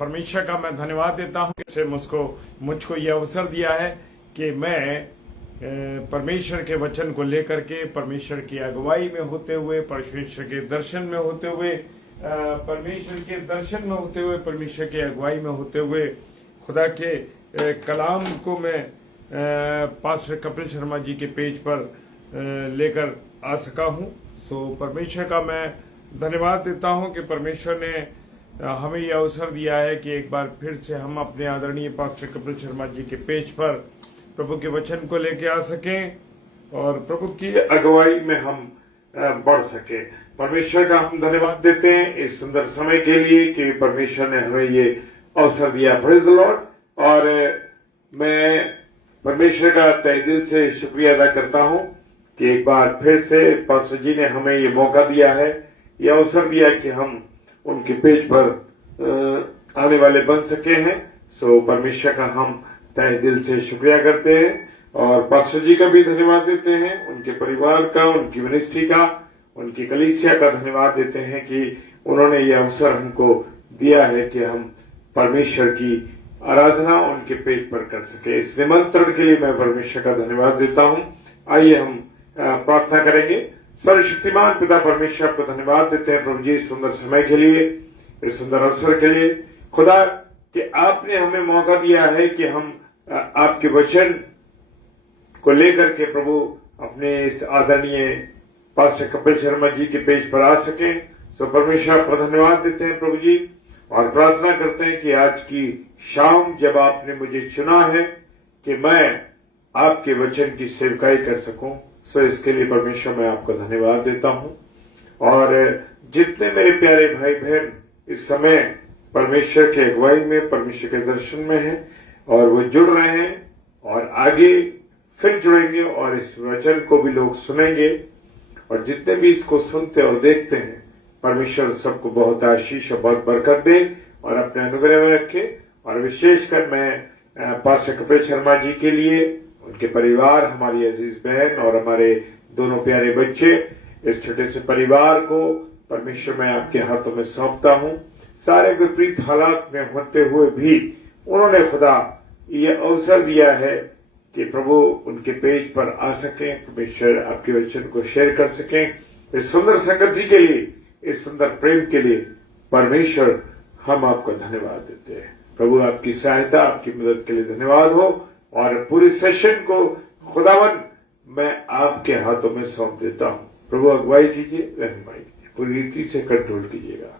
परमेश्वर का मैं धन्यवाद देता हूँ कि मुझको ये अवसर दिया है कि मैं परमेश्वर के वचन को लेकर के परमेश्वर की अगुवाई में होते हुए, परमेश्वर के दर्शन में होते हुए, परमेश्वर की अगुवाई में होते हुए खुदा के कलाम को मैं पास्टर कपिल शर्मा जी के पेज पर लेकर आ सका हूँ। सो परमेश्वर का मैं धन्यवाद देता हूँ कि परमेश्वर ने हमें यह अवसर दिया है कि एक बार फिर से हम अपने आदरणीय पास्टर कपिल शर्मा जी के पेज पर प्रभु के वचन को लेके आ सकें और प्रभु की अगुवाई में हम बढ़ सके। परमेश्वर का हम धन्यवाद देते हैं इस सुंदर समय के लिए कि परमेश्वर ने हमें ये अवसर दिया। Praise the Lord. और मैं परमेश्वर का तहे दिल से शुक्रिया अदा करता हूँ कि एक बार फिर से पास्टर जी ने हमें ये मौका दिया है, ये अवसर दिया कि हम उनके पेज पर आने वाले बन सके हैं। सो परमेश्वर का हम तहे दिल से शुक्रिया करते हैं और पास्टर जी का भी धन्यवाद देते हैं, उनके परिवार का, उनकी मिनिस्ट्री का, उनकी कलीसिया का धन्यवाद देते हैं कि उन्होंने ये अवसर हमको दिया है कि हम परमेश्वर की आराधना उनके पेज पर कर सके। इस निमंत्रण के लिए मैं परमेश्वर का धन्यवाद देता हूँ। आइए हम प्रार्थना करेंगे। सर्वशक्तिमान पिता परमेश्वर को धन्यवाद देते हैं प्रभु जी इस सुंदर समय के लिए, इस सुंदर अवसर के लिए। खुदा कि आपने हमें मौका दिया है कि हम आपके वचन को लेकर के प्रभु अपने इस आदरणीय पास्टर कपिल शर्मा जी के पेज पर आ सके। सो परमेश्वर को धन्यवाद देते हैं प्रभु जी और प्रार्थना करते हैं कि आज की शाम जब आपने मुझे चुना है कि मैं आपके वचन की सेवकाई कर सकूं, सो इसके लिए परमेश्वर मैं आपका धन्यवाद देता हूं। और जितने मेरे प्यारे भाई बहन इस समय परमेश्वर के अगुवाई में, परमेश्वर के दर्शन में हैं और वो जुड़ रहे हैं और आगे फिर जुड़ेंगे और इस वचन को भी लोग सुनेंगे और जितने भी इसको सुनते और देखते हैं, परमेश्वर सबको बहुत आशीष और बहुत बरकत दे और अपने अनुग्रह में रखे। और विशेषकर मैं पास्टर कपिल शर्मा जी के लिए, उनके परिवार, हमारी अजीज बहन और हमारे दोनों प्यारे बच्चे, इस छोटे से परिवार को परमेश्वर मैं आपके हाथों में सौंपता हूं। सारे विपरीत हालात में होते हुए भी उन्होंने खुदा ये अवसर दिया है कि प्रभु उनके पेज पर आ सकें, परमेश्वर आपके वचन को शेयर कर सकें। इस सुंदर संगति के लिए, इस सुंदर प्रेम के लिए परमेश्वर हम आपको धन्यवाद देते हैं। प्रभु आपकी सहायता, आपकी मदद के लिए धन्यवाद हो और पूरी सेशन को खुदावन मैं आपके हाथों में सौंप देता हूं। प्रभु अगुवाई कीजिए, रहनुमाई कीजिए, पूरी रीति से कंट्रोल कीजिएगा।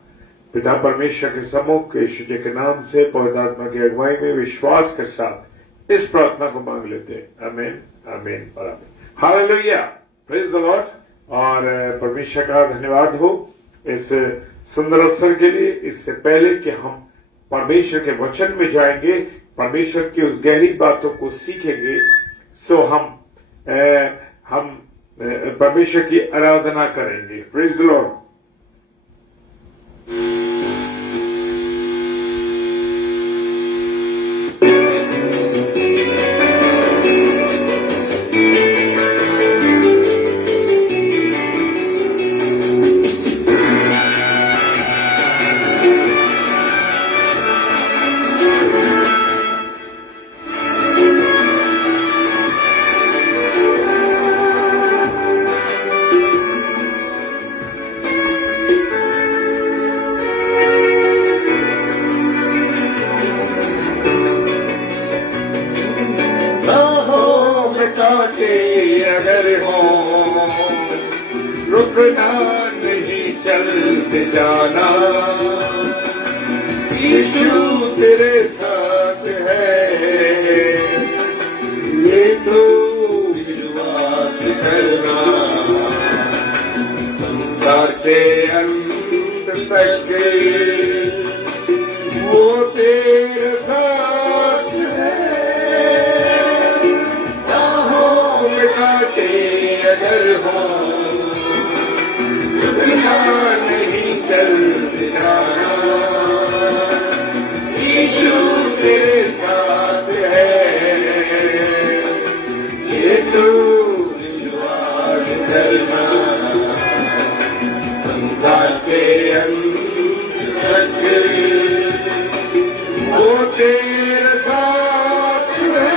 पिता परमेश्वर के सम्मुख यीशु जी के नाम से पवित्र आत्मा की अगुवाई में विश्वास के साथ इस प्रार्थना को मांग लेते हैं। आमीन, आमीन और आमीन। Hallelujah, praise the Lord. और परमेश्वर का धन्यवाद हो इस सुंदर अवसर के लिए। इससे पहले कि हम परमेश्वर के वचन में जाएंगे, परमेश्वर की उस गहरी बातों को सीखेंगे, सो हम परमेश्वर की आराधना करेंगे। Praise the Lord. अगर हो रुकना नहीं, चलते जाना, यीशु तेरे साथ है, ये तो विश्वास करना। संसार के अंत तक वो तेरे साथ है। अगर हो रुकना नहीं, चलते जाना, यीशु तेरे साथ है, ये तो विश्वास करना। संसार के अंत वो तेरे साथ है।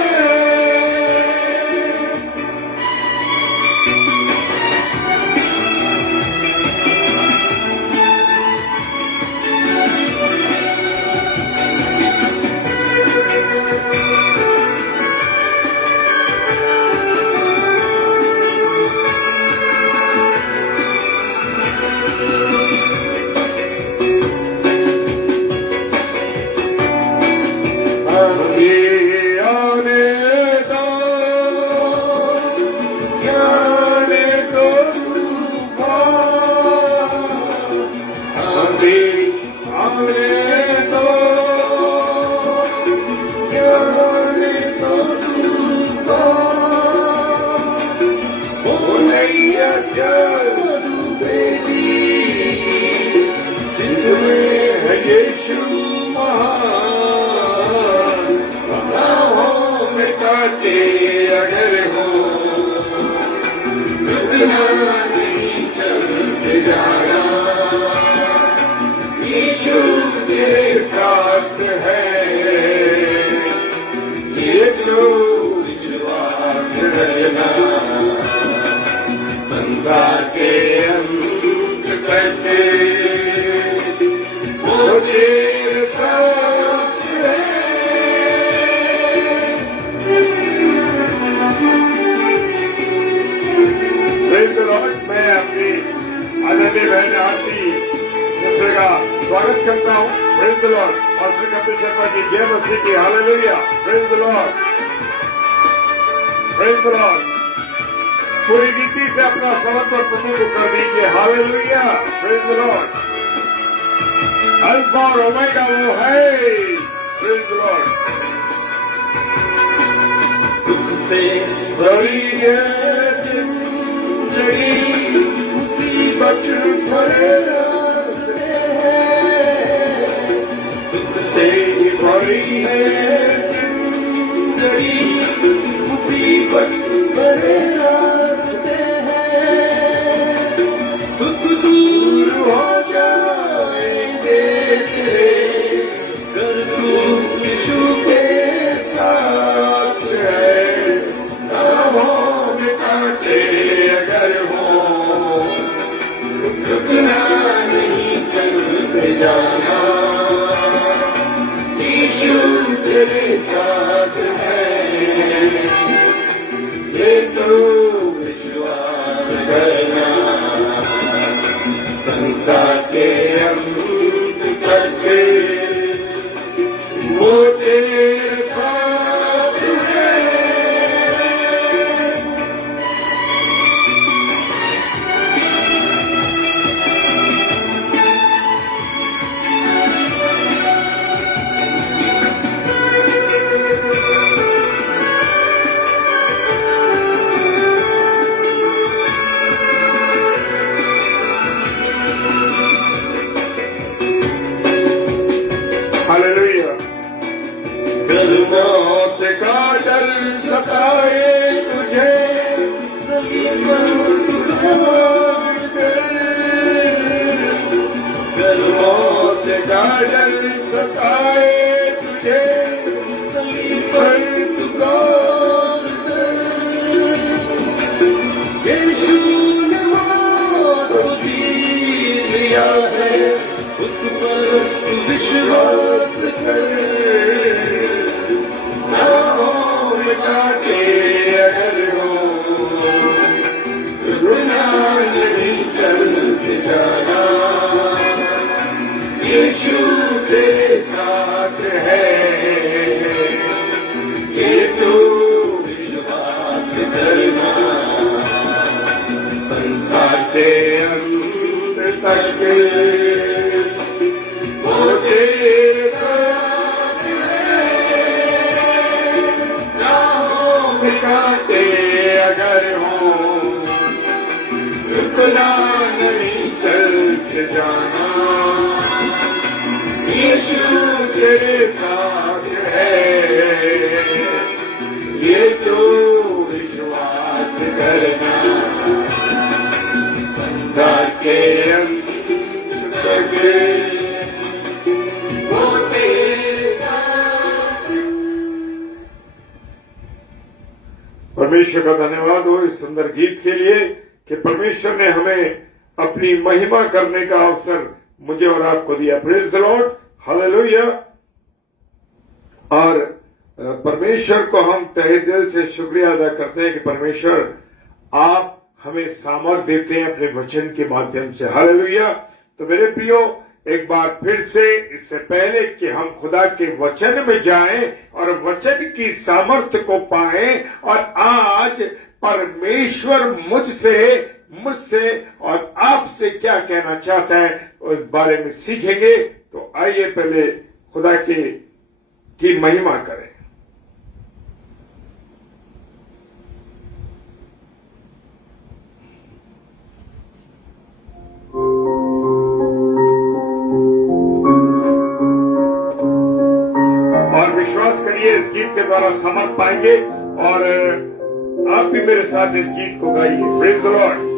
संसार के अंत करके वो तेरे साथ है। Praise the Lord। मैं अपनी आदरणीय बहन आरती दूसरे का स्वागत करता हूँ। Praise the Lord। और श्री कपिल शर्मा की जय मसीह की hallelujah. Praise the Lord। Praise the Lord। पूरी रीति से अपना समर्पण प्रभु को कर दीजिए। Hallelujah. Praise the Lord. Alpha और ओमेगा वो है। Praise the Lord. तुझसे बड़ी है जिंदगी, मुसीबत भरे रास्ते हैं। तुझसे बड़ी है जिंदगी, मुसीबत भरे तेरे साथ है, ये तो विश्वास करना। संसार के अंत तक वो तेरे साथ है। हालेलुया। कल मौत का डर सताए तुझे, ज़मीन पर कल मौत का डर सताए तुझे, ज़मीन पर तू गौर कर। यीशु ने मौत को जीत लिया है, उस पर तू विश्वास कर। नामों में काटे अगर हो, गुनाह नहीं चलते जाना। यीशु तेरे साथ है, ये तो विश्वास करना। संसार के अंत तक वो तेरे साथ है। राहों में कांटे अगर हो, रुकना नहीं चलते जाना। यीशु तेरे साथ है, ये तो विश्वास करना। संसार के अंत तक वो तेरे साथ परमेश्वर का धन्यवाद हो इस सुंदर गीत के लिए कि परमेश्वर ने हमें अपनी महिमा करने का अवसर मुझे और आपको दिया। Praise the Lord, hallelujah. और परमेश्वर को हम तहे दिल से शुक्रिया अदा करते हैं कि परमेश्वर आप हमें सामर्थ देते हैं अपने वचन के माध्यम से। हालेलुया। तो मेरे प्रियो, एक बार फिर से, इससे पहले कि हम खुदा के वचन में जाएं और वचन की सामर्थ्य को पाएं, और आज परमेश्वर मुझसे और आपसे क्या कहना चाहता है उस बारे में सीखेंगे। तो आइए पहले खुदा की महिमा करें। और विश्वास करिए इस गीत के द्वारा समझ पाएंगे, और आप भी मेरे साथ इस गीत को गाइए। Praise the Lord.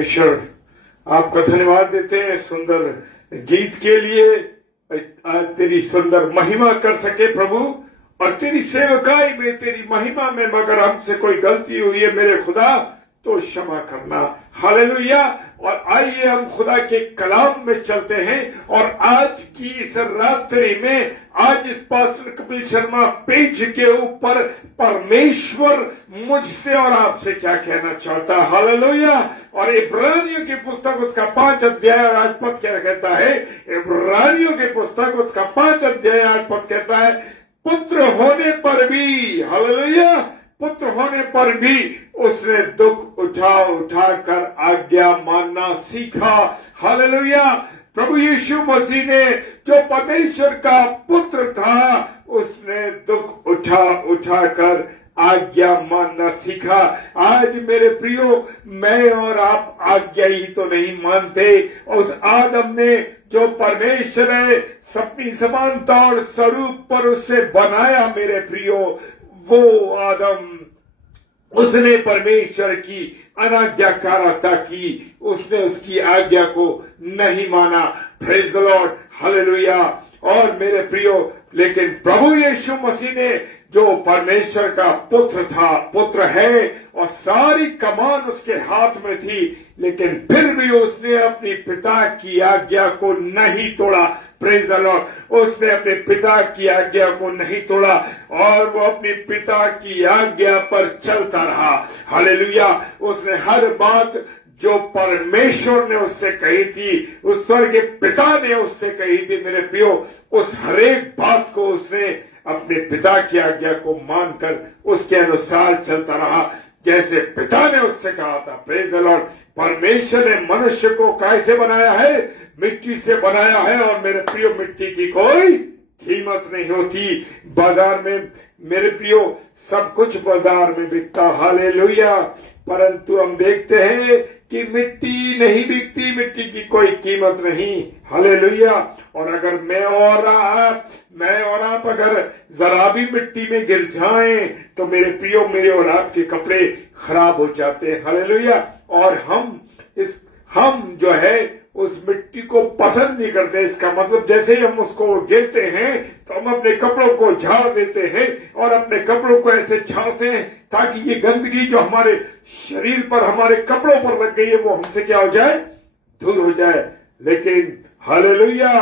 परमेश्वर आपका धन्यवाद देते हैं सुंदर गीत के लिए। तेरी सुंदर महिमा कर सके प्रभु, और तेरी सेवकाई में तेरी महिमा में मगर हमसे कोई गलती हुई है मेरे खुदा तो क्षमा करना। हालेलुया। और आइए हम खुदा के कलाम में चलते हैं, और आज की इस रात्रि में आज इस पास्टर कपिल शर्मा पेज के ऊपर परमेश्वर मुझसे और आपसे क्या कहना चाहता है। हालेलुया। और इब्रानियों की पुस्तक उसका 5 अध्याय और 8 पद क्या कहता है। इब्रानियों की पुस्तक उसका 5 अध्याय 8 पद कहता है, पुत्र होने पर भी, हालेलुया, पुत्र होने पर भी उसने दुख उठा कर आज्ञा मानना सीखा। हालेलुया। प्रभु यीशु मसीह ने जो परमेश्वर का पुत्र था उसने दुख उठा कर आज्ञा मानना सीखा। आज मेरे प्रियो, मैं और आप आज्ञा ही तो नहीं मानते। उस आदम ने जो परमेश्वर है अपनी समानता और स्वरूप पर उससे बनाया मेरे प्रियो, वो आदम उसने परमेश्वर की अनाज्ञाकारिता की, उसने उसकी आज्ञा को नहीं माना। Praise the Lord. हालेलुया। और मेरे प्रियो, लेकिन प्रभु यीशु मसीह ने जो परमेश्वर का पुत्र था, पुत्र है, और सारी कमान उसके हाथ में थी, लेकिन फिर भी उसने अपनी पिता की आज्ञा को नहीं तोड़ा। Praise the Lord. उसने अपने पिता की आज्ञा को नहीं तोड़ा और वो अपने पिता की आज्ञा पर चलता रहा। हालेलुया। उसने हर बात जो परमेश्वर ने उससे कही थी, उस स्वर्गीय पिता ने उससे कही थी मेरे प्रियो, उस हरेक बात को उसने अपने पिता की आज्ञा को मानकर उसके अनुसार चलता रहा, जैसे पिता ने उससे कहा था। Praise the Lord. परमेश्वर ने मनुष्य को कैसे बनाया है? मिट्टी से बनाया है। और मेरे प्रियो, मिट्टी की कोई कीमत नहीं होती बाजार में। मेरे प्रियो, सब कुछ बाजार में बिकता। हालेलुया। परंतु हम देखते हैं कि मिट्टी नहीं बिकती, मिट्टी की कोई कीमत नहीं। हालेलुया। और अगर मैं और आप अगर जरा भी मिट्टी में गिर जाएं तो मेरे प्रियो, मेरे और आपके कपड़े खराब हो जाते हैं। हालेलुया। और हम जो है उस मिट्टी को पसंद नहीं करते। इसका मतलब जैसे ही हम उसको गिरते हैं तो हम अपने कपड़ों को झाड़ देते हैं और अपने कपड़ों को ऐसे झाड़ते हैं ताकि ये गंदगी जो हमारे शरीर पर, हमारे कपड़ों पर लग गई है, वो हमसे क्या हो जाए? दूर हो जाए। लेकिन हालेलुया,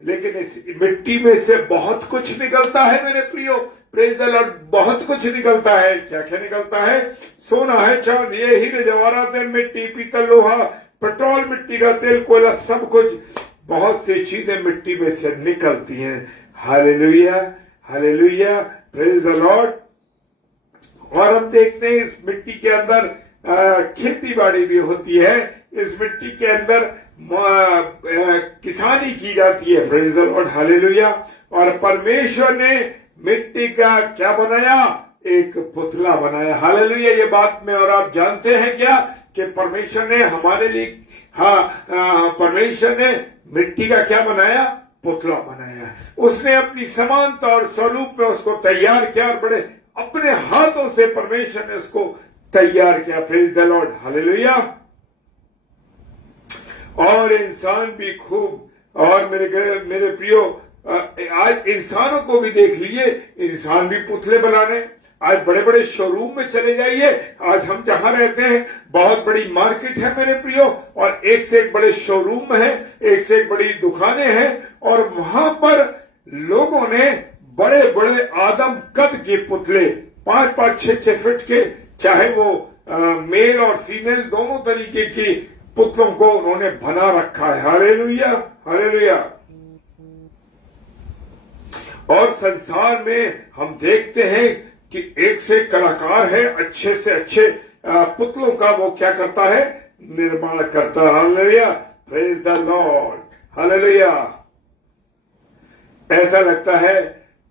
लेकिन इस मिट्टी में से बहुत कुछ निकलता है मेरे प्रियो। Praise the Lord. बहुत कुछ निकलता है। क्या क्या निकलता है? सोना है, चांदी है, हीरे जवाहरात है, मिट्टी, पीतल, लोहा, पेट्रोल, मिट्टी का तेल, कोयला, सब कुछ, बहुत सी चीजें मिट्टी में से निकलती हैं। Hallelujah. Hallelujah. Praise the Lord. और हम देखते हैं इस मिट्टी के अंदर खेती बाड़ी भी होती है। इस मिट्टी के अंदर किसानी की जाती है। Praise the Lord. हालेलुया। और परमेश्वर ने मिट्टी का क्या बनाया? एक पुतला बनाया। हालेलुया। ये बात में और आप जानते हैं क्या कि परमेश्वर ने हमारे लिए, परमेश्वर ने मिट्टी का क्या बनाया? पुतला बनाया। उसने अपनी समानता और स्वरूप में उसको तैयार किया और बड़े अपने हाथों से परमेश्वर ने उसको तैयार किया। Praise the Lord. हालेलुया। और इंसान भी खूब, और मेरे प्रियो, आज इंसानों को भी देख लीजिए, इंसान भी पुतले बनाने। आज बड़े बड़े शोरूम में चले जाइए। आज हम जहां रहते हैं बहुत बड़ी मार्केट है मेरे प्रियो, और एक से एक बड़े शोरूम है, एक से एक बड़ी दुकानें हैं, और वहां पर लोगों ने बड़े बड़े आदम कद के पुतले 5-5, 6-6 फीट के, चाहे वो मेल और फीमेल दोनों तरीके के पुतलों को उन्होंने बना रखा है। हालेलुया। हालेलुया। और संसार में हम देखते हैं कि एक से कलाकार है, अच्छे से अच्छे पुतलों का वो क्या करता है? निर्माण करता है। Hallelujah. Praise the Lord. Hallelujah. ऐसा लगता है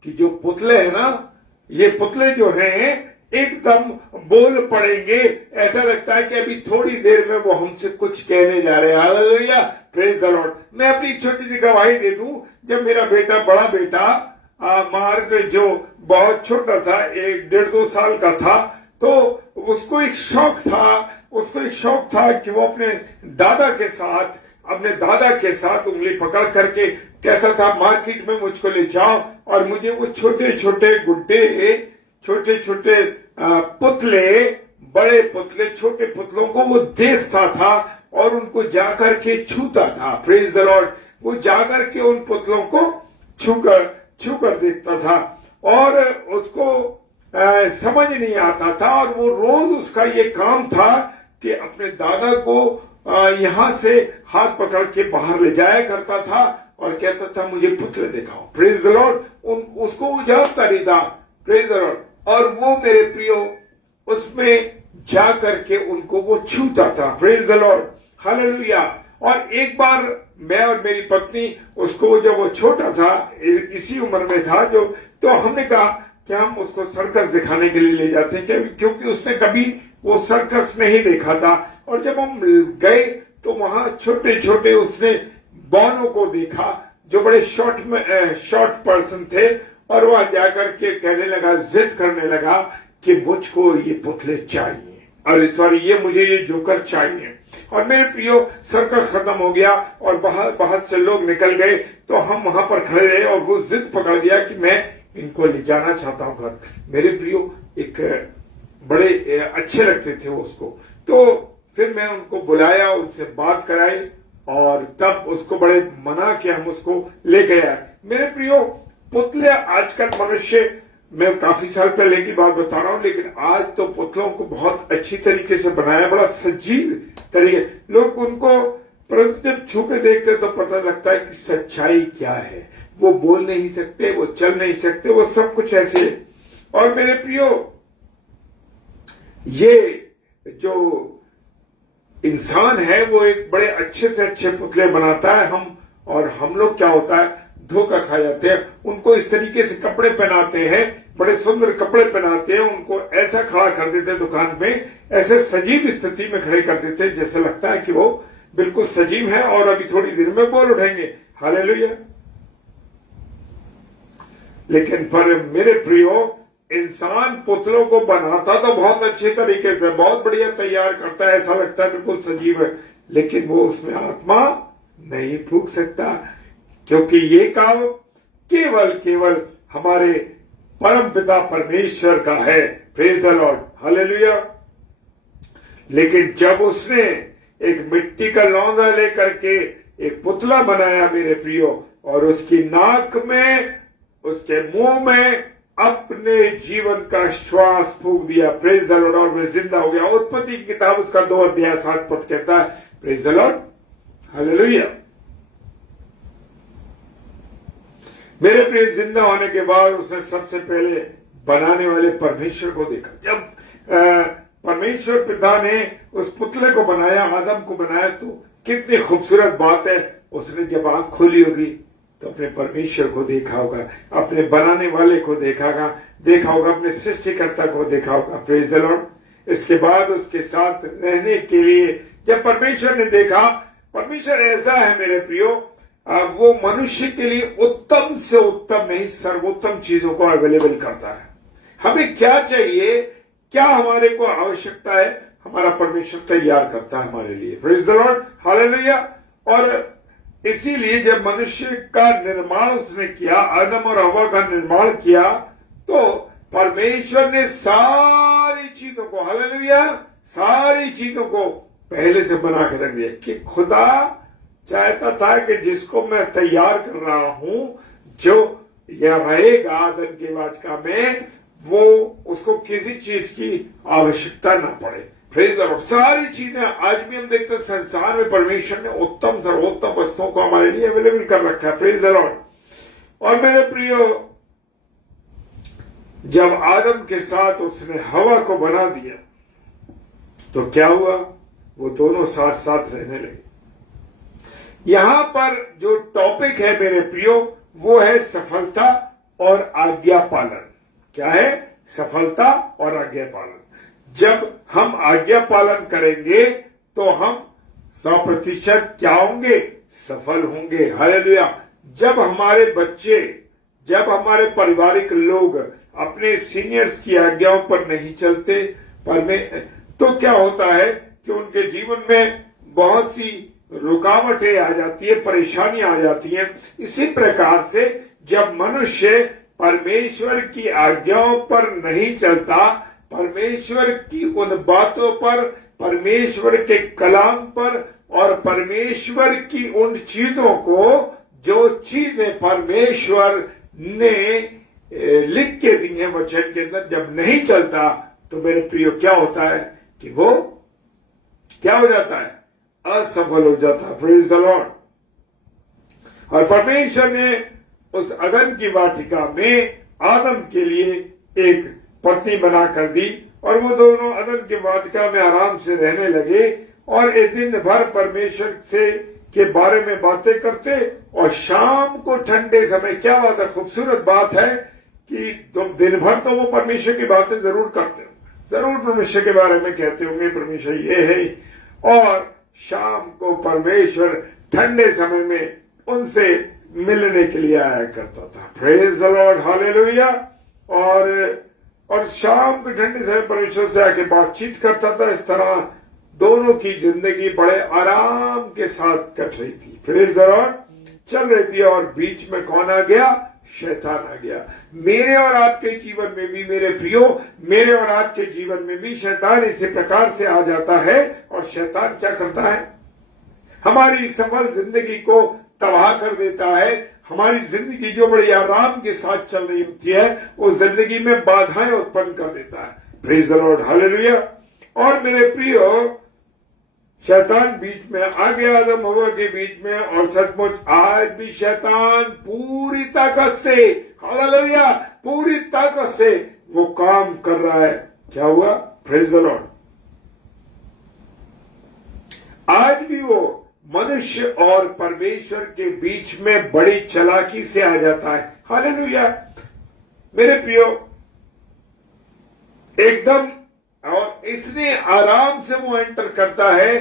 कि जो पुतले हैं ना, ये पुतले जो हैं एकदम बोल पड़ेंगे। ऐसा लगता है कि अभी थोड़ी देर में वो हमसे कुछ कहने जा रहे हैं। हालेलुया। Praise the Lord. मैं अपनी छोटी सी गवाही दे दूं। जब मेरा बेटा, बड़ा बेटा मार्ग जो बहुत छोटा था, 1-1.5-2 साल का था, तो उसको एक शौक था कि वो अपने दादा के साथ उंगली पकड़ करके कहता था मार्केट में मुझको ले जाओ और मुझे वो छोटे छोटे गुड्डे, छोटे छोटे पुतले, बड़े पुतले, छोटे पुतलों को वो देखता था और उनको जाकर के छूता था। Praise the Lord. वो जाकर के उन पुतलों को छूकर देखता था और उसको समझ नहीं आता था और वो रोज उसका ये काम था कि अपने दादा को यहां से हाथ पकड़ के बाहर ले जाया करता था और कहता था मुझे पुतले दिखाओ। Praise the Lord. उसको वो जानता नहीं था। Praise the Lord. और वो मेरे प्रियो उसमें जा करके उनको वो छूता था। Praise the Lord. हालेलुया। और एक बार मैं और मेरी पत्नी उसको, जब वो छोटा था, इसी उम्र में था जो, तो हमने कहा कि हम उसको सर्कस दिखाने के लिए ले जाते हैं, क्योंकि उसने कभी वो सर्कस नहीं देखा था। और जब हम गए तो वहां छोटे छोटे उसने बॉनों को देखा जो बड़े शॉर्ट पर्सन थे और वहां जाकर के कहने लगा, जिद करने लगा कि मुझको ये पुतले चाहिए और इस बार मुझे ये जोकर चाहिए। और मेरे प्रियो सर्कस खत्म हो गया और बाहर से लोग निकल गए तो हम वहां पर खड़े रहे और वो जिद पकड़ गया कि मैं इनको ले जाना चाहता हूं घर। मेरे प्रियो एक बड़े अच्छे लगते थे उसको, तो फिर मैं उनको बुलाया, उनसे बात कराई और तब उसको बड़े मना के हम उसको लेके आए। मेरे प्रियो पुतले आजकल मनुष्य, मैं काफी साल पहले की बात बता रहा हूं, लेकिन आज तो पुतलों को बहुत अच्छी तरीके से बनाया, बड़ा सजीव तरीके। लोग उनको परंतु जब छू के देखते तो पता लगता है कि सच्चाई क्या है। वो बोल नहीं सकते, वो चल नहीं सकते, वो सब कुछ ऐसे। और मेरे प्रियो ये जो इंसान है वो एक बड़े अच्छे से अच्छे पुतले बनाता है। हम लोग क्या होता है, धोखा खा जाते हैं। उनको इस तरीके से कपड़े पहनाते हैं, बड़े सुंदर कपड़े पहनाते हैं, उनको ऐसा खड़ा कर देते हैं दुकान में, ऐसे सजीव स्थिति में खड़े कर देते हैं जैसे लगता है कि वो बिल्कुल सजीव है और अभी थोड़ी देर में बोल उठेंगे। हालेलुया। लेकिन पर मेरे प्रियो इंसान पुतलों को बनाता तो बहुत अच्छे तरीके से, बहुत बढ़िया तैयार करता है, ऐसा लगता है बिल्कुल सजीव है, लेकिन वो उसमें आत्मा नहीं फूंक सकता, क्योंकि ये काम केवल हमारे परम पिता परमेश्वर का है। Praise the Lord. हालेलुया। लेकिन जब उसने एक मिट्टी का लौंदा लेकर के एक पुतला बनाया मेरे प्रियो, और उसकी नाक में, उसके मुंह में अपने जीवन का श्वास फूंक दिया। Praise the Lord. और वह जिंदा हो गया। उत्पत्ति की किताब उसका 2 अध्याय 7 पद कहता है। Praise the Lord. हालेलुया। मेरे प्रिय जिंदा होने के बाद उसने सबसे पहले बनाने वाले परमेश्वर को देखा। जब परमेश्वर पिता ने उस पुतले को बनाया, आदम को बनाया, तो कितनी खूबसूरत बात है। उसने जब आंख खोली होगी तो अपने परमेश्वर को देखा होगा, अपने बनाने वाले को देखा होगा, अपने सृष्टिकर्ता को देखा होगा। Praise the Lord. इसके बाद उसके साथ रहने के लिए जब परमेश्वर ने देखा, परमेश्वर ऐसा है मेरे प्रियो, वो मनुष्य के लिए उत्तम से उत्तम नहीं, सर्वोत्तम चीजों को अवेलेबल करता है। हमें क्या चाहिए, क्या हमारे को आवश्यकता है, हमारा परमेश्वर तैयार करता है हमारे लिए। Praise the Lord. हालेलुया। और इसीलिए जब मनुष्य का निर्माण उसने किया, आदम और हव्वा का निर्माण किया, तो परमेश्वर ने सारी चीजों को, हालेलुया, सारी चीजों को पहले से बना के रख दिया। कि खुदा चाहता था कि जिसको मैं तैयार कर रहा हूं, जो यह रहेगा आदम की वाटिका में, वो उसको किसी चीज की आवश्यकता ना पड़े। Praise the Lord. सारी चीजें आज भी हम देखते हैं संसार में परमेश्वर ने उत्तम सर्वोत्तम वस्तुओं को हमारे लिए अवेलेबल कर रखा है। Praise the Lord. और मेरे प्रियो जब आदम के साथ उसने हवा को बना दिया तो क्या हुआ, वो दोनों साथ साथ रहने लगे। यहां पर जो टॉपिक है मेरे प्रियो, वो है सफलता और आज्ञा पालन। क्या है? सफलता और आज्ञा पालन। जब हम आज्ञा पालन करेंगे तो हम 100% क्या होंगे? सफल होंगे। हालेलुया। जब हमारे बच्चे, जब हमारे पारिवारिक लोग अपने सीनियर्स की आज्ञाओं पर नहीं चलते, तो क्या होता है कि उनके जीवन में बहुत सी रुकावटें आ जाती है, परेशानियां आ जाती हैं। इसी प्रकार से जब मनुष्य परमेश्वर की आज्ञाओं पर नहीं चलता, परमेश्वर की उन बातों पर, परमेश्वर के कलाम पर और परमेश्वर की उन चीजों को, जो चीजें परमेश्वर ने लिख के दी है वचन के अंदर, जब नहीं चलता तो मेरे प्रियो क्या होता है कि वो क्या हो जाता है, असफल हो जाता है। Praise the Lord. और परमेश्वर ने उस अदन की वाटिका में आदम के लिए एक पत्नी बना कर दी और वो दोनों अदन की वाटिका में आराम से रहने लगे और एक दिन भर परमेश्वर से के बारे में बातें करते और शाम को ठंडे समय, क्या बात है, खूबसूरत बात है कि दिन भर तो वो परमेश्वर की बातें जरूर करते होंगे, जरूर परमेश्वर के बारे में कहते होंगे परमेश्वर ये है, और शाम को परमेश्वर ठंडे समय में उनसे मिलने के लिए आया करता था। Praise the Lord, hallelujah. और शाम के ठंडे समय परमेश्वर से आके बातचीत करता था। इस तरह दोनों की जिंदगी बड़े आराम के साथ कट रही थी। प्रेज द लॉर्ड, चल रही थी। और बीच में कौन आ गया? शैतान आ गया। मेरे और आपके जीवन में भी मेरे प्रियो, मेरे और आपके जीवन में भी शैतान इसी प्रकार से आ जाता है। और शैतान क्या करता है? हमारी सफल जिंदगी को तबाह कर देता है। हमारी जिंदगी जो बड़ी आराम के साथ चल रही होती है, उस जिंदगी में बाधाएं उत्पन्न कर देता है। Praise the Lord, hallelujah. और मेरे प्रियो, शैतान बीच में आ गया आदम हवा के बीच में, और सचमुच आज भी शैतान पूरी ताकत से, हालेलुया, पूरी ताकत से वो काम कर रहा है। क्या हुआ? Praise the Lord. आज भी वो मनुष्य और परमेश्वर के बीच में बड़ी चालाकी से आ जाता है। हालेलुया। मेरे प्रियो, एकदम और इतने आराम से वो एंटर करता है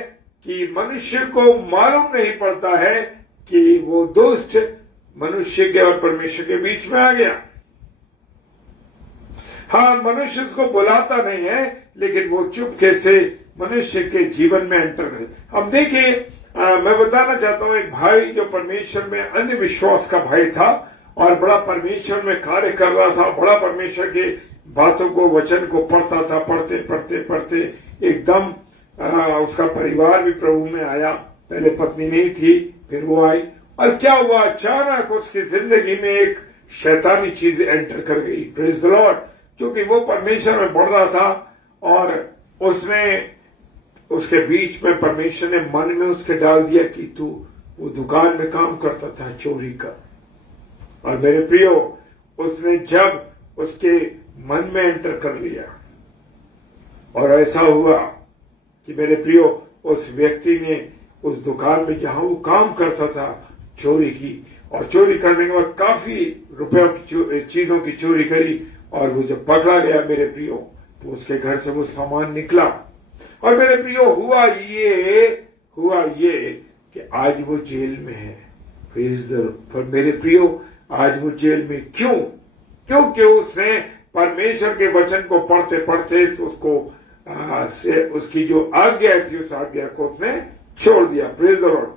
कि मनुष्य को मालूम नहीं पड़ता है कि वो दुष्ट मनुष्य के और परमेश्वर के बीच में आ गया। हाँ, मनुष्य उसको बुलाता नहीं है, लेकिन वो चुपके से मनुष्य के जीवन में एंटर कर। अब देखिए, मैं बताना चाहता हूं, एक भाई जो परमेश्वर में अन्य विश्वास का भाई था और बड़ा परमेश्वर में कार्य कर रहा था, बड़ा परमेश्वर के बातों को, वचन को पढ़ता था। पढ़ते पढ़ते पढ़ते एकदम उसका परिवार भी प्रभु में आया। पहले पत्नी नहीं थी, फिर वो आई। और क्या हुआ? अचानक उसकी जिंदगी में एक शैतानी चीज एंटर कर गई। Praise the Lord. क्योंकि वो परमेश्वर में बढ़ रहा था और उसने उसके बीच में परमेश्वर ने मन में उसके डाल दिया कि तू वो दुकान में काम करता था चोरी का। और मेरे प्रियो, उसने जब उसके मन में एंटर कर लिया और ऐसा हुआ कि मेरे प्रियो, उस व्यक्ति ने उस दुकान में जहां वो काम करता था चोरी की, और चोरी करने के बाद काफी रुपयों की चीजों की चोरी करी। और वो जब पकड़ा गया मेरे प्रियो, तो उसके घर से वो सामान निकला। और मेरे प्रियो, हुआ ये कि आज वो जेल में है। पर मेरे प्रियो, आज वो जेल में क्यों? क्योंकि उसने परमेश्वर के वचन को पढ़ते पढ़ते उसकी जो आज्ञा थी, उस आज्ञा को उसने छोड़ दिया। Praise the Lord.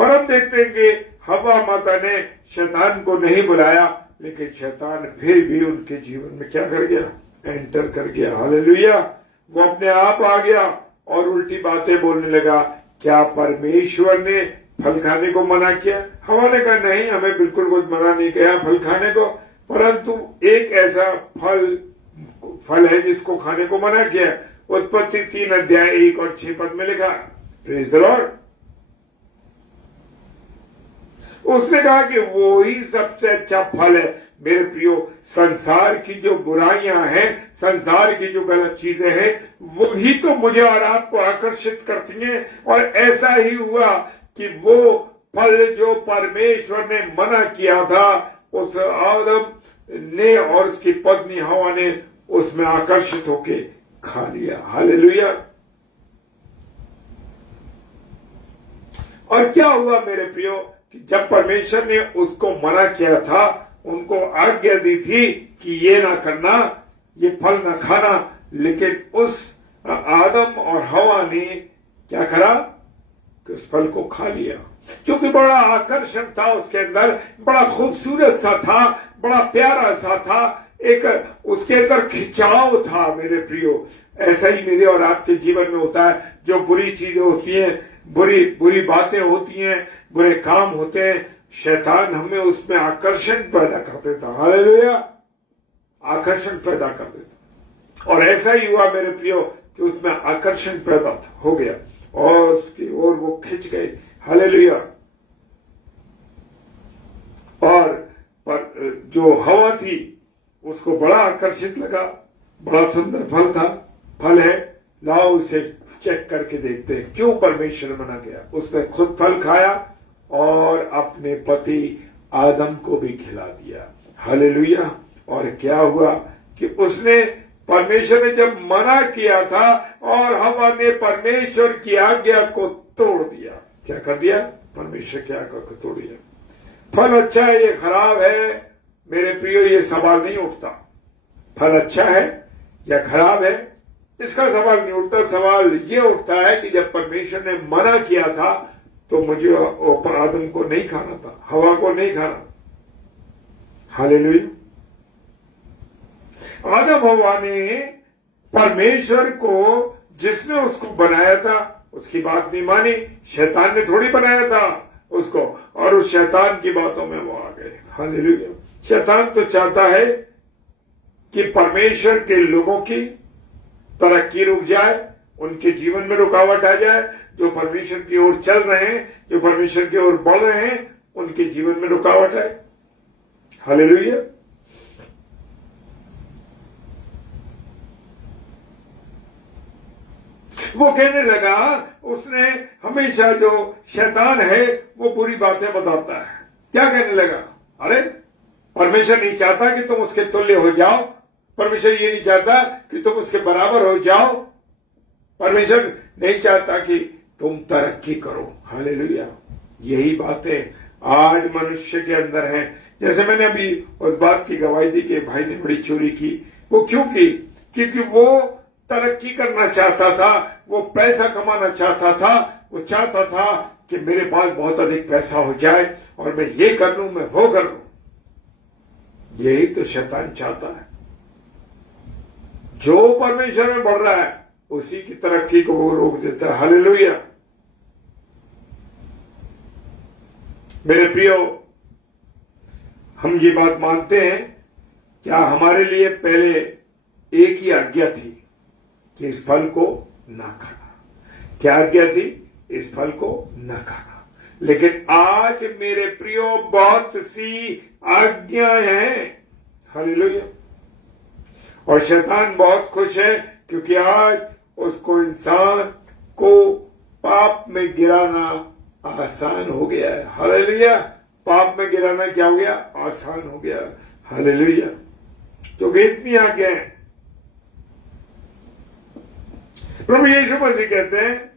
और हम देखते हैं कि हवा माता ने शैतान को नहीं बुलाया, लेकिन शैतान फिर भी उनके जीवन में क्या कर गया? एंटर कर गया। हालेलुया। वो अपने आप आ गया और उल्टी बातें बोलने लगा। क्या परमेश्वर ने फल खाने को मना किया? हवा ने कहा नहीं, हमें बिल्कुल कुछ मना नहीं किया फल खाने को, परंतु एक ऐसा फल है जिसको खाने को मना किया। उत्पत्ति 3 अध्याय 1 और 6 पद में लिखा। Praise the Lord. उसने कहा कि वो ही सबसे अच्छा फल है। मेरे प्रियो, संसार की जो बुराइयां हैं, संसार की जो गलत चीजें हैं, वो ही तो मुझे और आपको आकर्षित करती हैं। और ऐसा ही हुआ कि वो फल जो परमेश्वर ने मना किया था, उस आदम ने और उसकी पत्नी हवा ने उसमें आकर्षित होके खा लिया। हालेलुया। और क्या हुआ मेरे प्रियो कि जब परमेश्वर ने उसको मना किया था, उनको आज्ञा दी थी कि ये ना करना, ये फल न खाना, लेकिन उस आदम और हवा ने क्या करा कि उस फल को खा लिया, क्योंकि बड़ा आकर्षण था उसके अंदर, बड़ा खूबसूरत सा था, बड़ा प्यारा सा था, एक उसके अंदर खिंचाव था। मेरे प्रियो, ऐसा ही मेरे और आपके जीवन में होता है। जो बुरी चीजें होती हैं, बुरी बातें होती हैं, बुरे काम होते हैं, शैतान हमें उसमें आकर्षण पैदा कर देता। हालेलुया, आकर्षण पैदा कर देता। और ऐसा ही हुआ मेरे प्रियो कि उसमें आकर्षण पैदा हो गया और उसकी ओर वो खिंच गए। हालेलुया। और पर जो हवा थी उसको बड़ा आकर्षित लगा, बड़ा सुंदर फल है, लाओ उसे चेक करके देखते हैं क्यों परमेश्वर मना गया। उसने खुद फल खाया और अपने पति आदम को भी खिला दिया। हालेलुया। और क्या हुआ कि उसने, परमेश्वर ने जब मना किया था और हवा ने परमेश्वर की आज्ञा को तोड़ दिया। क्या कर दिया? परमेश्वर की आज्ञा को तोड़ दिया। फल अच्छा है ये खराब है, मेरे प्रियो ये सवाल नहीं उठता। फल अच्छा है या खराब है इसका सवाल नहीं उठता। सवाल ये उठता है कि जब परमेश्वर ने मना किया था तो मुझे ऊपर आदम को नहीं खाना था, हवा को नहीं खाना। हालेलुया। आदम हवा ने परमेश्वर को, जिसने उसको बनाया था, उसकी बात नहीं मानी। शैतान ने थोड़ी बनाया था उसको, और उस शैतान की बातों में वो आ गए। हालेलुया। शैतान तो चाहता है कि परमेश्वर के लोगों की तरक्की रुक जाए, उनके जीवन में रुकावट आ जाए। जो परमेश्वर की ओर चल रहे हैं, जो परमेश्वर की ओर बढ़ रहे हैं, उनके जीवन में रुकावट आए। हालेलुया। वो कहने लगा, उसने हमेशा, जो शैतान है वो बुरी बातें बताता है। क्या कहने लगा? अरे परमेश्वर नहीं चाहता कि तुम उसके तुल्य हो जाओ, परमेश्वर ये नहीं चाहता कि तुम उसके बराबर हो जाओ, परमेश्वर नहीं चाहता कि तुम तरक्की करो। हालेलुया। यही बातें आज मनुष्य के अंदर हैं। जैसे मैंने अभी उस बात की गवाही दी कि भाई ने बड़ी चोरी की। वो क्यों की? क्योंकि वो तरक्की करना चाहता था, वो पैसा कमाना चाहता था, वो चाहता था कि मेरे पास बहुत अधिक पैसा हो जाए और मैं ये कर लूं, मैं वो कर लूं। यही तो शैतान चाहता है। जो परमेश्वर में बढ़ रहा है उसी की तरक्की को वो रोक देता है। हालेलुया। मेरे प्रियो, हम ये बात मानते हैं, क्या हमारे लिए पहले एक ही आज्ञा थी कि इस फल को ना खाना? क्या आज्ञा थी? इस फल को ना खाना। लेकिन आज मेरे प्रियो बहुत सी आज्ञाएं हैं। हालेलुया। और शैतान बहुत खुश है क्योंकि आज उसको, इंसान को पाप में गिराना आसान हो गया है। हालेलुया। पाप में गिराना क्या हो गया? आसान हो गया। हालेलुया। तो इतनी आज्ञाएं, प्रभु यीशु मसीह कहते हैं,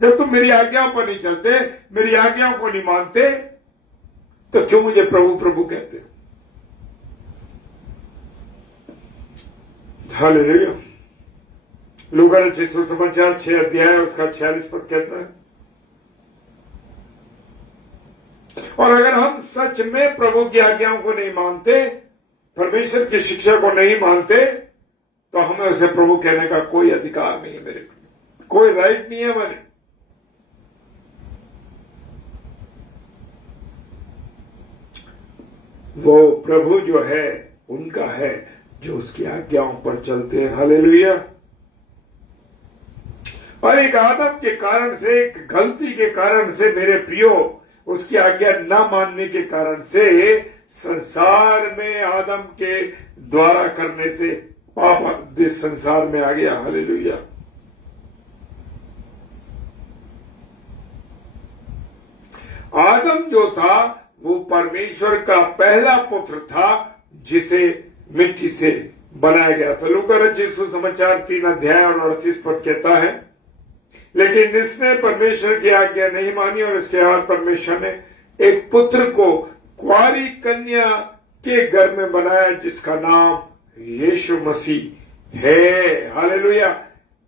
जब तुम मेरी आज्ञाओं पर नहीं चलते, मेरी आज्ञाओं को नहीं मानते, तो क्यों मुझे प्रभु प्रभु कहते हो? हालेलुया। लूका रचित सुसमाचार 6 अध्याय उसका 46 पद कहता है, और अगर हम सच में प्रभु की आज्ञाओं को नहीं मानते, परमेश्वर की शिक्षा को नहीं मानते, तो हमें उसे प्रभु कहने का कोई अधिकार नहीं है। मेरे कोई राइट नहीं है हमें। वो प्रभु जो है उनका है जो उसकी आज्ञाओं पर चलते हैं। हालेलुया। और एक आदम के कारण से, एक गलती के कारण से मेरे प्रियो, उसकी आज्ञा न मानने के कारण से संसार में आदम के द्वारा करने से पाप इस संसार में आ गया। हालेलुया। आदम जो था वो परमेश्वर का पहला पुत्र था जिसे मिट्टी से बनाया गया था। लूका रचित सुसमाचार 3 अध्याय और 38 पद कहता है, लेकिन इसने परमेश्वर की आज्ञा नहीं मानी और इसके बाद परमेश्वर ने एक पुत्र को कुंवारी कन्या के घर में बनाया जिसका नाम यीशु मसीह है। हालेलुया।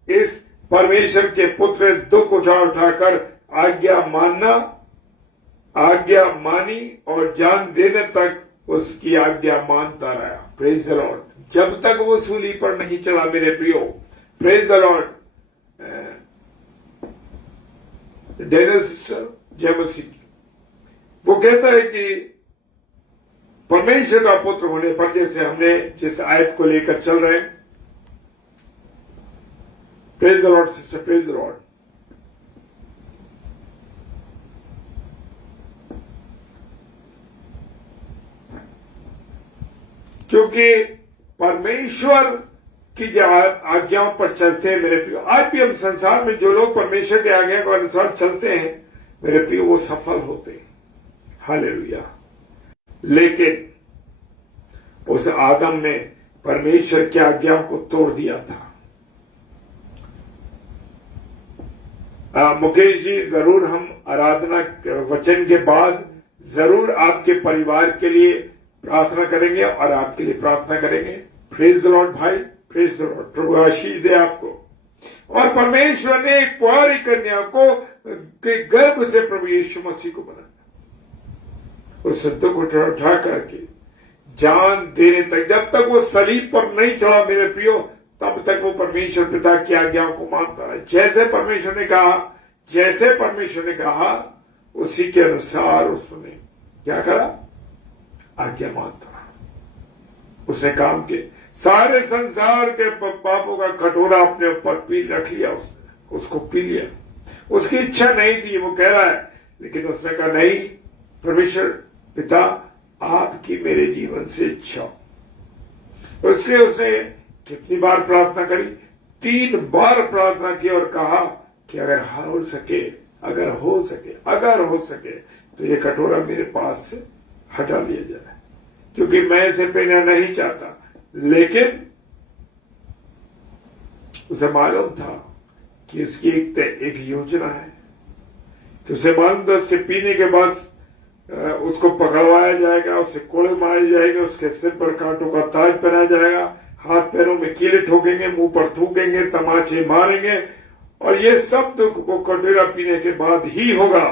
इस परमेश्वर के पुत्र दुख उठाकर आज्ञा मानी और जान देने तक उसकी आज्ञा मानता रहा। Praise the Lord. जब तक वो सूली पर नहीं चला मेरे प्रियो। Praise the Lord. Daniel sister जय मसीह, वो कहता है कि परमेश्वर का पुत्र होने पर, जैसे हमने जिस आयत को लेकर चल रहे हैं, praise the Lord sister, praise the Lord. क्योंकि परमेश्वर की जो आज्ञाओं पर चलते हैं मेरे प्रियो, आज भी हम संसार में जो लोग परमेश्वर की आज्ञा के अनुसार चलते हैं मेरे प्रियो, वो सफल होते हैं। हालेलुया। लेकिन उस आदम ने परमेश्वर की आज्ञाओं को तोड़ दिया था। मुकेश जी, जरूर हम आराधना वचन के बाद जरूर आपके परिवार के लिए प्रार्थना करेंगे और आपके लिए प्रार्थना करेंगे। प्रेज द लॉर्ड भाई, प्रेज द लॉर्ड। प्रभु आशीष दे आपको। और परमेश्वर ने एक कुंवारी कन्या को के गर्भ से प्रभु यीशु मसीह को बनाया, उस दुख उठा करके जान देने तक, जब तक वो सलीब पर नहीं चढ़ा मेरे प्रियो, तब तक वो परमेश्वर पिता की आज्ञाओं को मानता रहा। जैसे परमेश्वर ने कहा उसी के अनुसार उसने क्या करा, आज्ञा मानता रहा। उसने काम किए। सारे संसार के पापों का कटोरा अपने ऊपर रख लिया, उसको पी लिया। उसकी इच्छा नहीं थी, वो कह रहा है, लेकिन उसने कहा नहीं, परमेश्वर पिता आपकी मेरे जीवन से इच्छा। इसलिए उसने कितनी बार प्रार्थना करी, 3 बार प्रार्थना की और कहा कि अगर हो सके तो ये कटोरा मेरे पास से हटा लिया जाए, क्योंकि मैं इसे पीना नहीं चाहता। लेकिन उसे मालूम था कि इसकी एक योजना है, कि उसे मालूम था उसके पीने के बाद उसको पकड़वाया जाएगा, उसे कोड़े मारे जाएंगे, उसके सिर पर कांटों का ताज पहनाया जाएगा, हाथ पैरों में कीले ठोकेंगे, मुंह पर थूकेंगे, तमाचे मारेंगे, और ये सब दुख वो कटोरा पीने के बाद ही होगा।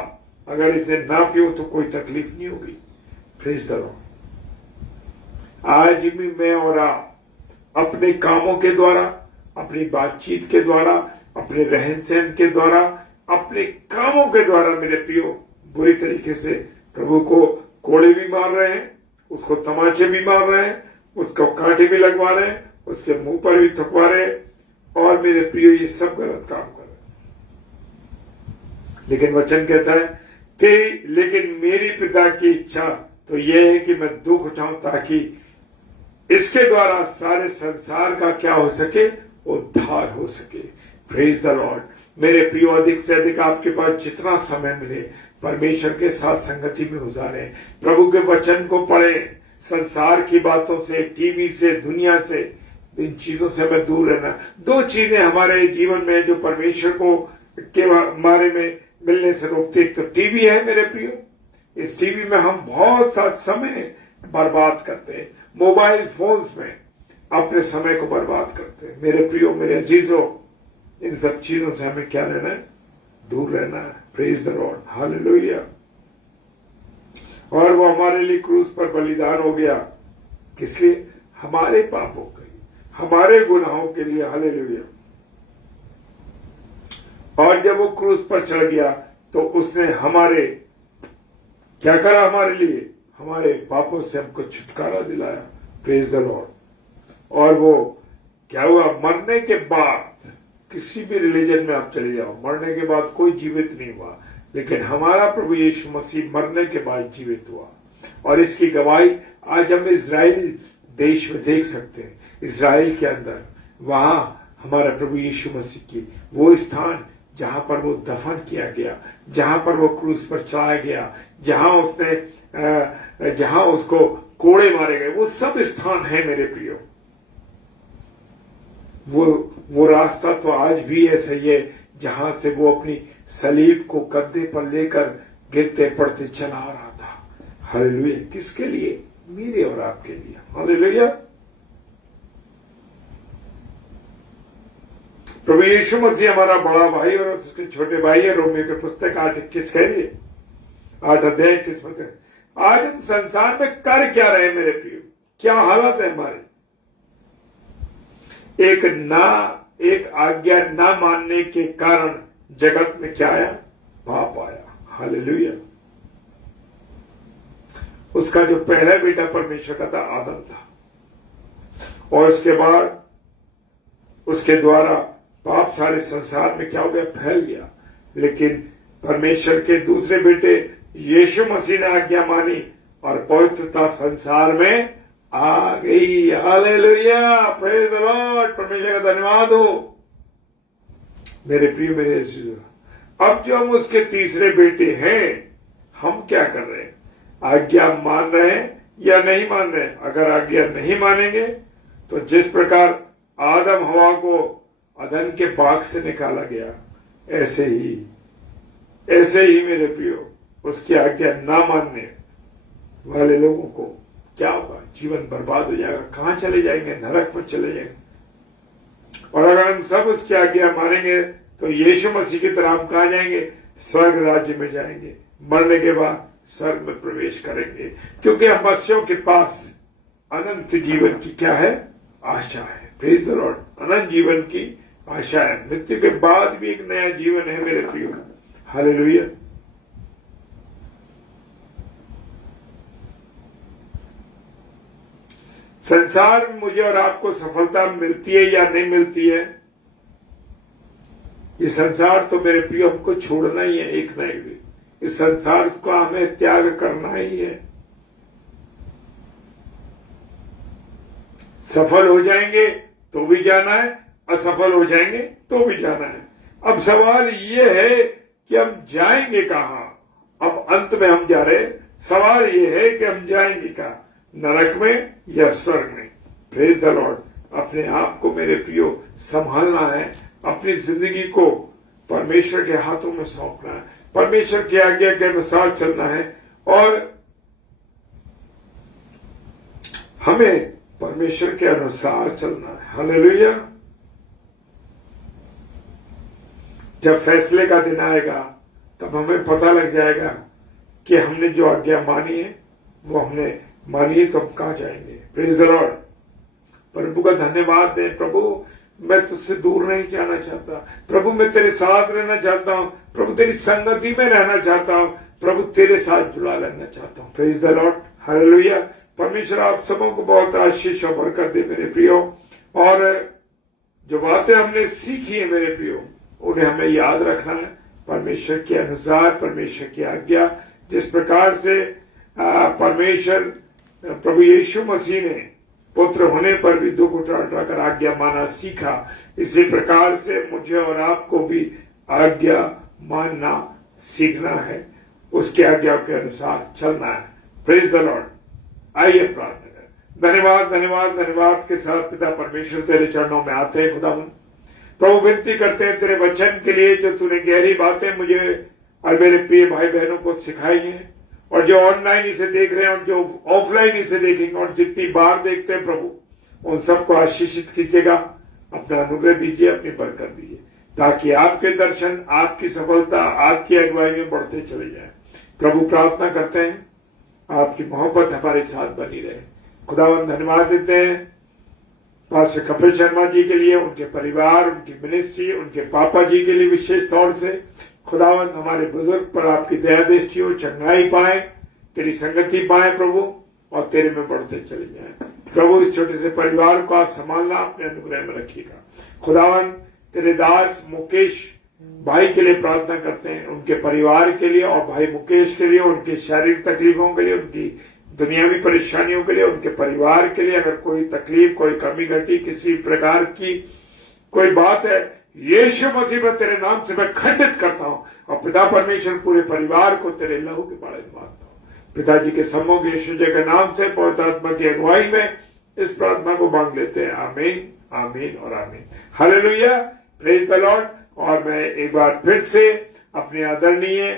अगर इसे ना पियो तो कोई तकलीफ नहीं होगी। Praise the Lord. आज भी मैं और आप अपने कामों के द्वारा, अपनी बातचीत के द्वारा, अपने रहन सहन के द्वारा, अपने कामों के द्वारा मेरे प्रियो बुरी तरीके से प्रभु को कोड़े भी मार रहे हैं, उसको तमाचे भी मार रहे हैं, उसको कांटे भी लगवा रहे हैं, उसके मुंह पर भी थकवा रहे हैं, और मेरे प्रियो ये सब गलत काम कर रहे हैं। लेकिन वचन कहता है लेकिन मेरी पिता की इच्छा तो यह है कि मैं दुख उठाऊं, ताकि इसके द्वारा सारे संसार का क्या हो सके, उद्धार हो सके। Praise the Lord. मेरे प्रियो, अधिक से अधिक आपके पास जितना समय मिले परमेश्वर के साथ संगति में गुजारें, प्रभु के वचन को पढ़ें, संसार की बातों से, टीवी से, दुनिया से, इन चीजों से हमें दूर रहना। 2 चीजें हमारे जीवन में जो परमेश्वर को के बारे में मिलने से रोकते, एक तो टीवी है मेरे प्रियो। इस टीवी में हम बहुत सा समय बर्बाद करते हैं, मोबाइल फोन्स में अपने समय को बर्बाद करते हैं। मेरे प्रियो, मेरे अजीजों, इन सब चीजों से हमें क्या रहना है, दूर रहना है। Praise the Lord. हालेलुया। और वो हमारे लिए क्रूस पर बलिदान हो गया, किस लिए? हमारे पापों के लिए, हमारे गुनाहों के लिए। हालेलुया। और जब वो क्रूस पर चढ़ गया तो उसने हमारे क्या करा, हमारे लिए, हमारे पापों से हमको छुटकारा दिलाया। Praise the Lord. और वो क्या हुआ, मरने के बाद, किसी भी रिलीजन में आप चले जाओ, मरने के बाद कोई जीवित नहीं हुआ, लेकिन हमारा प्रभु यीशु मसीह मरने के बाद जीवित हुआ। और इसकी गवाही आज हम इजराइल देश में देख सकते हैं। इजराइल के अंदर वहां हमारा प्रभु यीशु मसीह की वो स्थान जहां पर वो दफन किया गया, जहां पर वो क्रूस पर चढ़ाया गया, जहां उसको कोड़े मारे गए, वो सब स्थान है मेरे प्रियो। वो रास्ता तो आज भी ऐसा ही है जहां से वो अपनी सलीब को कंधे पर लेकर गिरते पड़ते चला रहा था। हालेलुया। किसके लिए? मेरे और आपके लिए। हालेलुया। प्रभु यीशु मसीह हमारा बड़ा भाई और उसके छोटे भाई है। रोमियो के पुस्तक 8:21 कह रही है, 8 अध्याय 21 में। आज हम संसार में कर क्या रहे मेरे प्रियो, क्या हालत है हमारी। एक आज्ञा ना मानने के कारण जगत में क्या आया, पाप आया। हालेलुया। उसका जो पहला बेटा परमेश्वर का था आदम था, और उसके बाद उसके द्वारा पाप सारे संसार में क्या हो गया, फैल गया। लेकिन परमेश्वर के दूसरे बेटे यीशु मसीह ने आज्ञा मानी और पवित्रता संसार में आ गई। Hallelujah, praise the Lord. परमेश्वर का धन्यवाद हो मेरे प्रिय मेरे यीशु। अब जो हम उसके तीसरे बेटे हैं, हम क्या कर रहे हैं, आज्ञा मान रहे हैं या नहीं मान रहे हैं। अगर आज्ञा नहीं मानेंगे तो जिस प्रकार आदम हवा को अदन के बाग से निकाला गया, ऐसे ही मेरे प्रियो उसकी आज्ञा ना मानने वाले लोगों को क्या होगा, जीवन बर्बाद हो जाएगा। कहां चले जाएंगे, नरक में चले जाएंगे। और अगर हम सब उसकी आज्ञा मानेंगे तो यीशु मसीह की तरह हम कहां जाएंगे, स्वर्ग राज्य में जाएंगे। मरने के बाद स्वर्ग में प्रवेश करेंगे, क्योंकि हम मसीहों के पास अनंत जीवन की क्या है, आशा है। Praise the Lord. अनंत जीवन की आशा है। मृत्यु के बाद भी एक नया जीवन है मेरे प्रियो। हालेलुया। संसार में मुझे और आपको सफलता मिलती है या नहीं मिलती है, ये संसार तो मेरे प्रियो हमको छोड़ना ही है एक न एक दिन। इस संसार को हमें त्याग करना ही है। सफल हो जाएंगे तो भी जाना है, असफल हो जाएंगे तो भी जाना है। अब सवाल ये है कि हम जाएंगे कहां। अब अंत में हम जा रहे, सवाल ये है कि हम जाएंगे कहां, नरक में या स्वर्ग में। Praise the Lord. अपने आप को मेरे प्रियो संभालना है, अपनी जिंदगी को परमेश्वर के हाथों में सौंपना है, परमेश्वर की आज्ञा के अनुसार चलना है, और हमें परमेश्वर के अनुसार चलना है। हालेलुया। जब फैसले का दिन आएगा तब हमें पता लग जाएगा कि हमने जो आज्ञा मानी है वो हमने मानिए तो हम कहां जाएंगे। Praise the Lord. प्रभु का धन्यवाद दें। प्रभु मैं तुझसे दूर नहीं जाना चाहता, प्रभु मैं तेरे साथ रहना चाहता हूं, प्रभु तेरी संगति में रहना चाहता हूं, प्रभु तेरे साथ जुड़ा रहना चाहता हूं। Praise the Lord. हालेलुया। परमेश्वर आप सबों को बहुत आशीष और बरकत दे मेरे प्रियो। और जो बातें हमने सीखी है मेरे प्रियो, उन्हें हमें याद रखना है परमेश्वर के अनुसार, परमेश्वर की आज्ञा। जिस प्रकार से परमेश्वर प्रभु यीशु मसीह ने पुत्र होने पर भी दुख उठाकर आज्ञा माना सीखा, इसी प्रकार से मुझे और आपको भी आज्ञा मानना सीखना है, उसके आज्ञा के अनुसार चलना है। Praise the Lord. आइए प्रार्थना करें। धन्यवाद धन्यवाद धन्यवाद के साथ पिता परमेश्वर तेरे चरणों में आते हैं। खुदा प्रभु विनती करते हैं तेरे वचन के लिए, जो तूने गहरी बातें मुझे और मेरे प्रिय भाई बहनों को सिखाई हैं, और जो ऑनलाइन इसे देख रहे हैं और जो ऑफलाइन इसे देखेंगे और जितनी बार देखते हैं प्रभु, उन सबको आशीषित कीजिएगा। अपना अनुग्रह दीजिए, अपनी बरकत दीजिए, ताकि आपके दर्शन, आपकी सफलता, आपकी अगुवाई में बढ़ते चले जाए। प्रभु प्रार्थना करते हैं आपकी मोहब्बत हमारे साथ बनी रहे। खुदावंद धन्यवाद देते हैं पास्टर कपिल शर्मा जी के लिए, उनके परिवार, उनकी मिनिस्ट्री, उनके पापा जी के लिए विशेष तौर से। खुदावंद हमारे बुजुर्ग पर आपकी दया दृष्टि हो, चंगाई पाए, तेरी संगति पाए प्रभु, और तेरे में बढ़ते चले जाए। प्रभु इस छोटे से परिवार को आप संभालना, अपने अनुग्रह में रखिएगा। खुदावंद तेरे दास मुकेश भाई के लिए प्रार्थना करते हैं, उनके परिवार के लिए, और भाई मुकेश के लिए, उनकी शारीरिक तकलीफों के लिए, उनकी दुनियावी परेशानियों के लिए, उनके परिवार के लिए। अगर कोई तकलीफ, कोई कमी घटी, किसी प्रकार की कोई बात है, यीशु मसीह में तेरे नाम से मैं खंडित करता हूं, और पिता परमेश्वर पूरे परिवार को तेरे लहू के बारे में मानता हूं। पिताजी के सम्मुख यीशु जी के नाम से पवित्र आत्मा की अगुवाई में इस प्रार्थना को मांग लेते हैं। आमीन, आमीन और आमीन। हालेलुया। Praise the Lord. और मैं एक बार फिर से अपने आदरणीय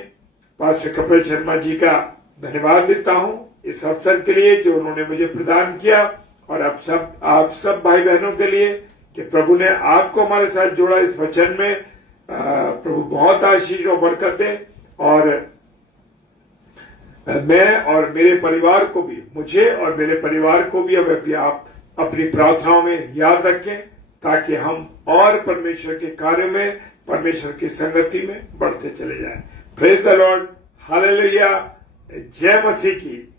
पास्टर कपिल शर्मा जी का धन्यवाद देता हूं इस अवसर के लिए जो उन्होंने मुझे प्रदान किया, और आप सब भाई बहनों के लिए कि प्रभु ने आपको हमारे साथ जोड़ा इस वचन में। प्रभु बहुत आशीष और बरकत दे, और मैं और मेरे परिवार को भी, मुझे और मेरे परिवार को भी आप अपनी प्रार्थनाओं में याद रखें, ताकि हम और परमेश्वर के कार्य में, परमेश्वर की संगति में बढ़ते चले जाएं। प्रेज द लॉर्ड, हालेलुया, जय मसीह की।